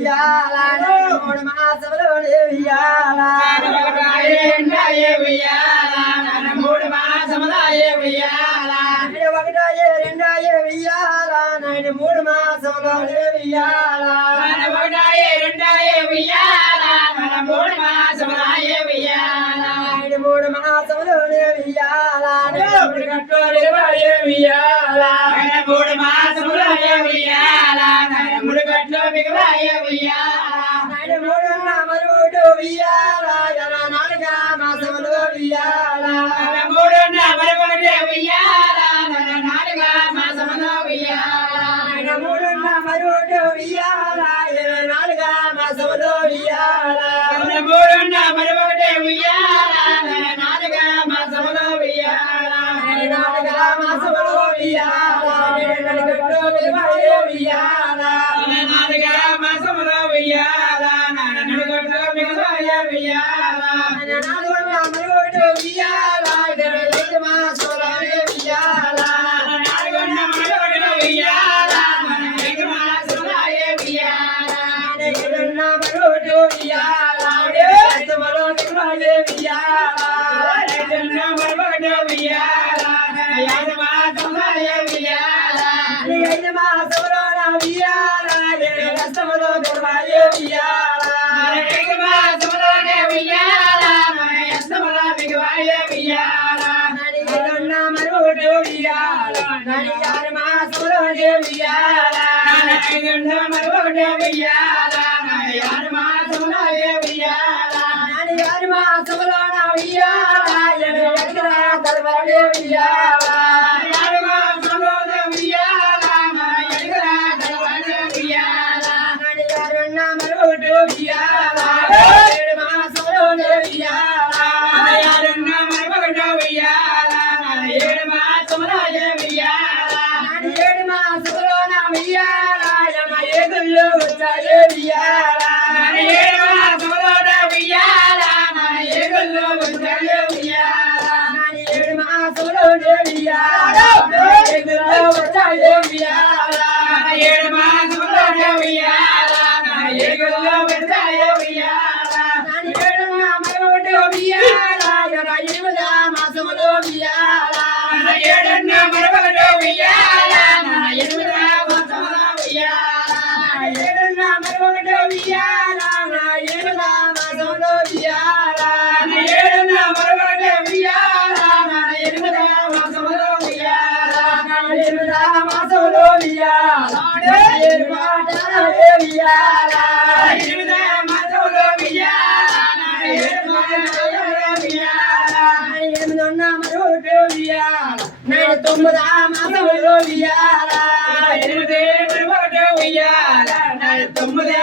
ఉయ్యాల మూడు మాసములు ఉయ్యాల మూడు మాసముల ఉయ్యాల ఒకటాయే రెండాయే ఉయ్యాల నాయన మూడు మాసములు ఉయ్యాల ఒకటాయే రెండాయే ఉయ్యాల మూడు మాసముల ఉయ్యాల మూడు మాసములు ఉయ్యాల కట్టు విలువయే ఉయ్యాల మూడు మాసముల ఉయ్యాల మూడు కట్లు మిగులాయే ఉయ్యాల మూడు నామరుడు ఉయ్యాల నాలుగా మాసములు ఉయ్యాల మూడు మరొకటి ఉయ్యాల నాలుగా మాసముల ఉయ్యాల మూడు నామరుడు ఉయ్యాల నాలుగా మాసములు ఉయ్యాల మూడు మరొకటి ఉయ్యాల నాలుగా మాసముల ఉయ్యాల నాలుగా మాసములు ఉయ్యాల ఉయ్యాల నాలుగా మాసముల ఉయ్యాల నడుగొట్టు మిగులాయ ఉయ్యాల నాలుగు నామరుడు ఉయ్యాల మాసములు ఉయ్యాల నాలుగొన్న మరొకటి ఉయ్యాల ఐదు మాసముల ఉయ్యాల నామరుడు ఉయ్యాల మరొకటి ఉయ్యాల ఐదు మాసముల ఉయ్యాల ఐదు మాసములు ఉయ్యాల కష్టములు ఉయ్యాల ఐదు మాసములనే ఉయ్యాల ఎస్తముల మిగులాయ ఉయ్యాల మరుడు ఉయ్యాల ఆరు మాసములు ఉయ్యాల ఐదున్న మరొకటి ఉయ్యాల ఆరు మాసముల ఉయ్యాల ఆరు మాసములు ఉయ్యాల తలబడి ఉయ్యాల ఆరు మాసముల ఉయ్యాల ఎలుగుల తలవాడ ఉయ్యాల మరుడు ఉయ్యాల ఏడు మాసములు ఉయ్యాల ఆరున్న మరొకటి ఉయ్యాల ఏడు మాసముల ఉయ్యాల ఏడు మాసములు ఉయ్యాల ఏగుళ్ళు వచ్చాయి ఉయ్యాల ఏడు మాసముల ఉయ్యాల ఏగుల్లో వచ్చాయి ఉయ్యాల ఏడు మాసములు ఉయ్యాల ఏగుళ్ళు వచ్చాయి ఉయ్యాల ఏడు మాసముల ఉయ్యాల ఏగుల్లో వచ్చాయి ఉయ్యాల ఏడున్న మరొకటి ఉయ్యాల ఎనిమిది మాసములు ఉయ్యాల ఏడున్న మరొకటి ఉయ్యాల ఎనిమిది మాసముల ఉయ్యాల ఏడున్న మరొకటి ఉయ్యాల ఎనిమిది మాసములు ఉయ్యాల ఏడున్న మరొకటి ఉయ్యాల ఎనిమిది మాసముల ఉయ్యాల ఎనిమిది మాసములు ఉయ్యాల ఏడు మాటలు ఉయ్యాల ఎనిమిది మాసముల ఉయ్యాల ఏడు మాసముల ఉయ్యాల ఎనిమిదిన్న మరొకటి ఉయ్యాల నేను తొమ్మిది మాసములు ఉయ్యాల ఎనిమిది మరొకటి ఉయ్యాల తొమ్మిది